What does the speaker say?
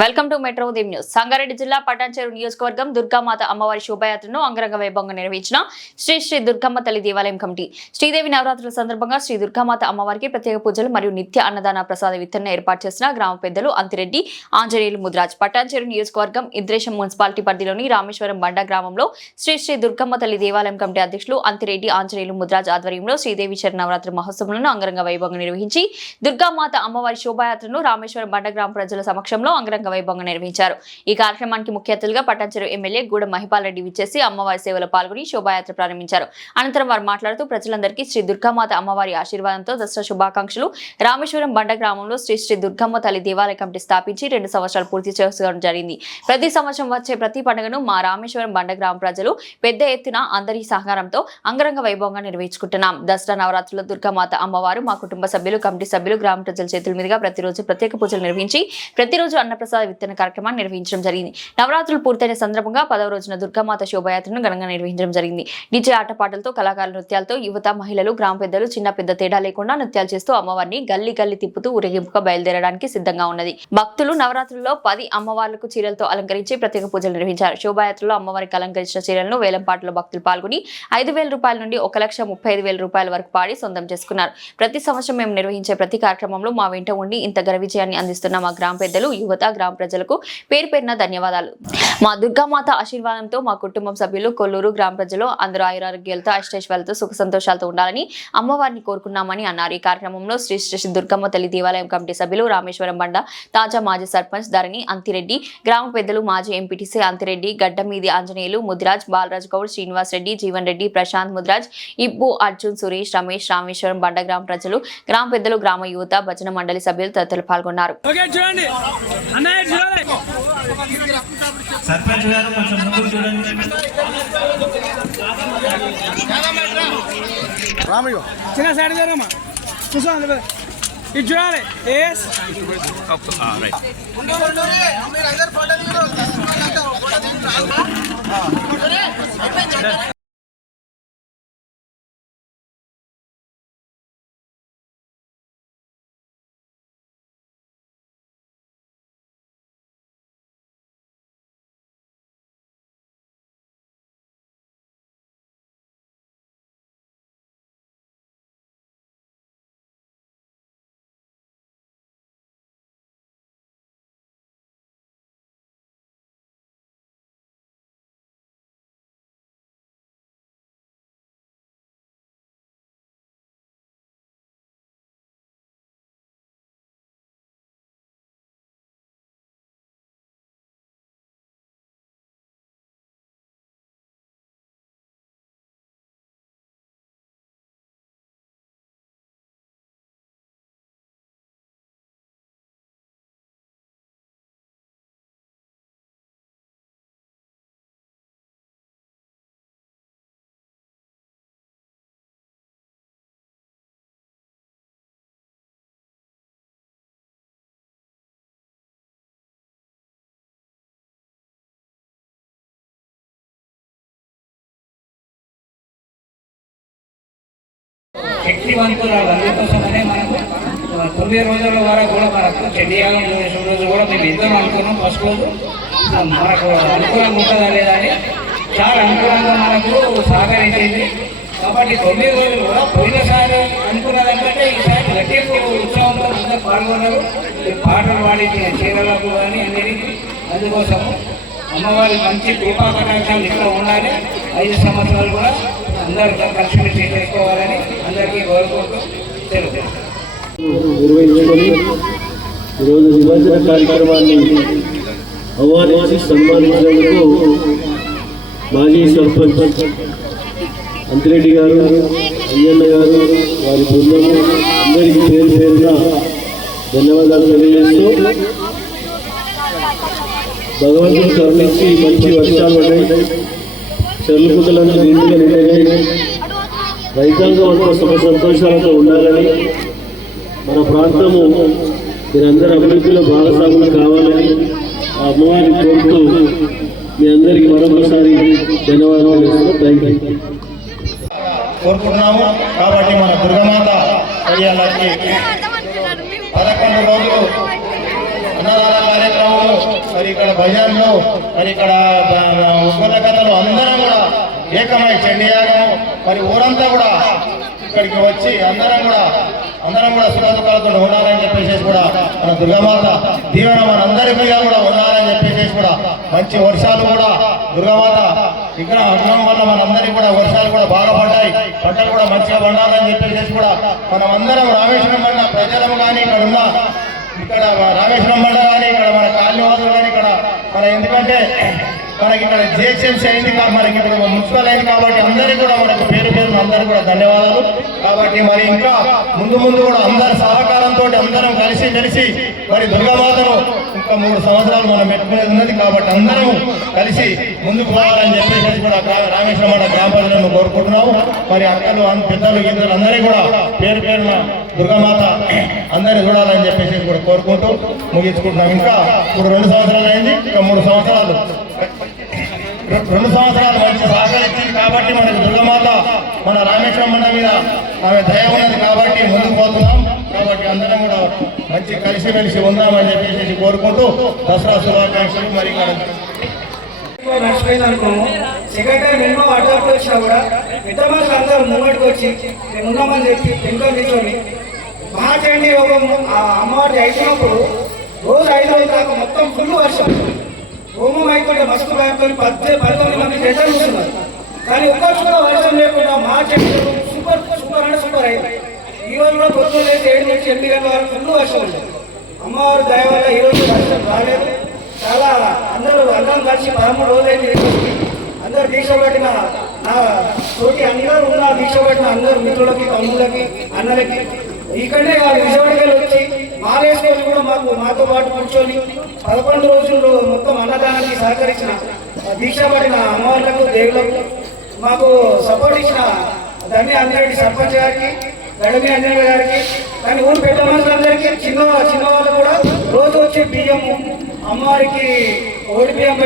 Welcome to metro ఉదయం news. Sangareddy జిల్లా పటాన్చెరు నియోజకవర్గం దుర్గామాత అమ్మవారి శోభాయాత్రను అంగరంగ వైభవంగా నిర్వహించిన శ్రీ శ్రీ దుర్గమ్మ తల్లి దేవాలయం కమిటీ శ్రీదేవి నవరాత్రుల సందర్భంగా శ్రీ దుర్గామాత అమ్మవారికి ప్రత్యేక పూజలు మరియు నిత్య అన్నదాన ప్రసాద వితరణ ఏర్పాటు చేసిన గ్రామ పెద్దలు అంతిరెడ్డి ఆంజనేయులు ముద్రాజ్. పటాన్చెరు నియోజకవర్గం ఇద్రేశం మున్సిపాలిటీ పరిధిలోని రామేశ్వరం బండ గ్రామంలో శ్రీ శ్రీ దుర్గమ్మ తల్లి దేవాలయం కమిటీ అధ్యక్షులు అంతిరెడ్డి ఆంజనేయులు ముద్రాజ్ ఆధ్వర్యంలో శ్రీదేవి నవరాత్రి మహోత్సవాలను అంగరంగ వైభవంగా నిర్వహించి దుర్గామాత అమ్మవారి శోభాయాత్రను రామేశ్వరం బండ గ్రామ ప్రజల సమక్షంలో అంగరంగ వైభవంగా నిర్వహించారు. ఈ కార్యక్రమానికి ముఖ్య అతిథులుగా పటాన్చెరు ఎమ్మెల్యే గూడ మహిపాల్ రెడ్డి విచ్చేసి అమ్మవారి సేవలో పాల్గొని శోభాయాత్ర ప్రారంభించారు. అనంతరం వారు మాట్లాడుతూ ప్రజలందరికీ శ్రీ దుర్గామాత అమ్మవారి ఆశీర్వాదంతో దసరా శుభాకాంక్షలు. రామేశ్వరం బండ గ్రామంలో శ్రీ శ్రీ దుర్గమ్మ తల్లి దేవాలయ కమిటీ స్థాపించి 2 సంవత్సరాలు పూర్తి చేసుకోవడం జరిగింది. ప్రతి సంవత్సరం వచ్చే ప్రతి పండుగను మా రామేశ్వరం బండ గ్రామ ప్రజలు పెద్ద ఎత్తున అందరి సహకారంతో అంగరంగ వైభవంగా నిర్వహించుకుంటున్నాం. దసరా నవరాత్రుల్లో దుర్గామాత అమ్మవారు మా కుటుంబ సభ్యులు, కమిటీ సభ్యులు, గ్రామ ప్రజల చేతుల మీదుగా ప్రతిరోజు ప్రత్యేక పూజలు నిర్వహించి ప్రతిరోజు అన్నప్రసాద విత్తన కార్యక్రమాన్ని నిర్వహించడం జరిగింది. నవరాత్రులు పూర్తయిన సందర్భంగా 10వ రోజున దుర్గామాత శోభాయాత్రను ఘనంగా నిర్వహించడం జరిగింది. డీజే ఆటపాటలతో, కళాకారుల నృత్యాలతో యువత, మహిళలు, గ్రామ పెద్దలు చిన్న పెద్ద తేడా లేకుండా నృత్యాలు చేస్తూ అమ్మవారిని గల్లీ గల్లీ తిప్పుతూ ఊరేగింపుగా బయలుదేరడానికి సిద్ధంగా ఉన్నది. భక్తులు నవరాత్రుల్లో 10 అమ్మవార్లకు చీరలతో అలంకరించి ప్రత్యేక పూజలు నిర్వహించారు. శోభాయాత్రలో అమ్మవారికి అలంకరించిన చీరలను వేలంపాటలో భక్తులు పాల్గొని 5,000 రూపాయల నుండి 1,35,000 రూపాయల వరకు పాడి సొంతం చేసుకున్నారు. ప్రతి సంవత్సరం మేము నిర్వహించే ప్రతి కార్యక్రమంలో మా వెంట ఉండి ఇంత ఘన విజయాన్ని అందిస్తున్న మా గ్రామ పెద్దలు, యువత, గ్రామ ప్రజలకు పేరు పేరున ధన్యవాదాలు. మా దుర్గామాత ఆశీర్వాదంతో మా కుటుంబం సభ్యులు, కొల్లూరు గ్రామ ప్రజలు అందరూ ఆయురారోగ్యాలతో, అష్టైశ్వర్యాలతో, సుఖ సంతోషాలతో ఉండాలని అమ్మవారిని కోరుకున్నామని అన్నారు. ఈ కార్యక్రమంలో శ్రీ శ్రీ దుర్గమ్మ తల్లి దేవాలయం కమిటీ సభ్యులు, రామేశ్వరం బండ తాజా మాజీ సర్పంచ్ ధరణి అంతిరెడ్డి, గ్రామ పెద్దలు, మాజీ ఎంపీటీసీ అంతిరెడ్డి, గడ్డమీది ఆంజనేయులు ముద్రాజ్, బాలరాజ్ గౌడ్, శ్రీనివాస్ రెడ్డి, జీవన్ రెడ్డి, ప్రశాంత్ ముద్రాజ్, ఇబ్బు, అర్జున్, సురేష్, రమేష్, రామేశ్వరం బండ గ్రామ ప్రజలు, గ్రామ పెద్దలు, గ్రామ యువత, భజన మండలి సభ్యులు తదితరులు పాల్గొన్నారు. సర్పంచ్ గారు కొంచెం ముందుకు చూడండి. చిన్న సైడ్ జరగమ్మా, కూర్చోండి, ఇది చూడాలి. శక్తివంతురాలు అందుకోసమనే మనకు 9 రోజుల వరకు కూడా మనకు చెడ్డియాగం చేసిన రోజు కూడా మేము ఇద్దరం అనుకున్నాం. ఫస్ట్ రోజు మనకు అనుకూలంగా ఉంటుందా లేదా అని చాలా అనుకూలంగా మనకు సహకరించింది. కాబట్టి 9 రోజులు కూడా పోయినసారి అనుకున్న దానికంటే ఈసారి గట్టింపు ఉత్సవంతో అందరూ పాల్గొన్నారు. పాటలు పాడించిన చీరలకు కానీ అన్నిటికీ. అందుకోసము అమ్మవారి మంచి కృపా కటాక్షాలు ఇక్కడ ఉండాలి. 5 సంవత్సరాలు కూడా అందరూ కలిసి చేసుకోవాలని అందరికీ కోరుకుంటూ నిర్వహించుకొని ఈరోజు నిమజ్జన కార్యక్రమాన్ని ఆహ్వానించి సన్మానించినందుకు మాజీ సర్పంచ్ అంతిరెడ్డి గారు, అయ్యన్న గారు, వారి బృందము అందరికీ పేరు పేరున ధన్యవాదాలు తెలియజేస్తూ, భగవంతుని కరుణించి మంచి వర్షాలు పడ్డాయి, చెరుకుతలను నీటిగా నిండినాయి, రైతాంగం అంతా సుఖ సంతోషాలతో ఉండాలని, మన ప్రాంతము మీరందరూ అభివృద్ధిలో భాగస్వాములు కావాలని ఆ అమ్మవారిని కోరుతూ మీ అందరికీ మరొకసారి ధన్యవాదాలు ఇస్తూ థ్యాంక్ యూ కోరుకుంటున్నాము. కాబట్టి మన దుర్గమాత కళ్యాణానికి 11 రోజులు అన్నదాన కార్యక్రమము, మరి ఇక్కడ భజనలు, మరి ఇక్కడ ఉప్పల కథలు అందరం కూడా ఏకమై చండీయాగము, మరి ఊరంతా కూడా ఇక్కడికి వచ్చి అందరం కూడా సుఖదుఖాలతో ఉండాలని చెప్పేసి కూడా మన దుర్గామాత దీవెన మనందరి మీద కూడా ఉండాలని చెప్పేసి కూడా మంచి వర్షాలు కూడా దుర్గామాత విగ్రహం వల్ల మనందరికీ కూడా వర్షాలు కూడా బాగా పడ్డాయి, పంటలు కూడా మంచిగా పండాలని చెప్పేసి కూడా మనం అందరం రామేశ్వరం బండ ప్రజలం కానీ ఇక్కడ రామేశ్వరం బండ కానీ ఇక్కడ మన కాలనీవాసులు కానీ ఇక్కడ మన ఎందుకంటే మనకి ఇక్కడ జిహెచ్ఎంసీ అయింది, మనకి ఇప్పుడు మున్సిపల్ అయింది కాబట్టి అందరికీ కూడా మనకు పేరు అందరికీ కూడా ధన్యవాదాలు. కాబట్టి మరి ఇంకా ముందు కూడా అందరి సహకారంతో అందరం కలిసి మరి దుర్గామాతను ఇంకా 3 సంవత్సరాలు మనం పెట్టుకునేది ఉన్నది కాబట్టి అందరం కలిసి ముందుకు పోవాలని చెప్పేసి కూడా రామేశ్వరం గ్రామ ప్రజలను కోరుకుంటున్నాము. మరి అక్కలు పెద్దలు ఇద్దరు అందరికీ కూడా పేరున దుర్గామాత అందరినీ చూడాలని చెప్పేసి కూడా కోరుకుంటూ ముగించుకుంటున్నాం. ఇంకా ఇప్పుడు 2 సంవత్సరాలు అయింది, ఇంకా 3 సంవత్సరాలు మంచి సహకరించింది కాబట్టి మనకు దుర్గామాత మన రామేశ్వరం బండ మీద ఆమె దయ ఉన్నది కాబట్టి ముందుకు పోతున్నాం. కాబట్టి అందరం కూడా మంచి కలిసిమెలిసి ఉందామని చెప్పేసి కోరుకుంటూ దసరా శుభాకాంక్షలు. మరి నడిచిపోయింది అనుకోము. సెకండ్ టైం ఎన్నో అడ్డాపులు వచ్చినా కూడా పెద్ద మనుషులు అందరూ ముంగటికి వచ్చి మేము ఉన్నామని చెప్పి వెనుక నిల్చొని మహాచండి ఒక అమ్మవారి అయినప్పుడు రోజు 5 రోజుల దాకా మొత్తం ఫుల్ వర్షం హోమం అయిపోతే మస్తు భయంతో 19 మంది జంటలు కూర్చున్నారు. కానీ ఒక్కరు కూడా వర్షం లేకుండా మహాచండి సూపర్ అంటే సూపర్ అయింది. ఈ రోజు కూడా పొద్దున్న లేచి 7 నుంచి 8 గంటల వరకు ఫుల్ వర్షం ఉంది. అమ్మవారి దయ వల్ల ఈ రోజు వర్షం రాలేదు. చాలా అందరం కలిసి 13 రోజులైంది. అందరు దీక్ష పట్టిన నా తోటి అందరూ ఉన్న దీక్ష పట్టిన అందరూ మిత్రులకి, తమ్ముళ్ళకి, అన్నలకి ఇక్కడనే విజయవాడకి వచ్చి మాలేసుకొని కూడా మాతో పాటు కూర్చొని 11 రోజులు మొత్తం అన్నదానానికి సహకరించిన దీక్ష పట్టిన అమ్మవార్లకు, దేవులకు మాకు సపోర్ట్ ఇచ్చిన ధన్య అంజరెడ్డి సర్పంచ్ గారికి, గడమి అంజరెడ్డి గారికి, కానీ ఊరు పెద్ద మనుషులందరికీ చిన్న వాళ్ళు కూడా రోజు వచ్చి బియ్యము అమ్మవారికి ఓడి బియ్యం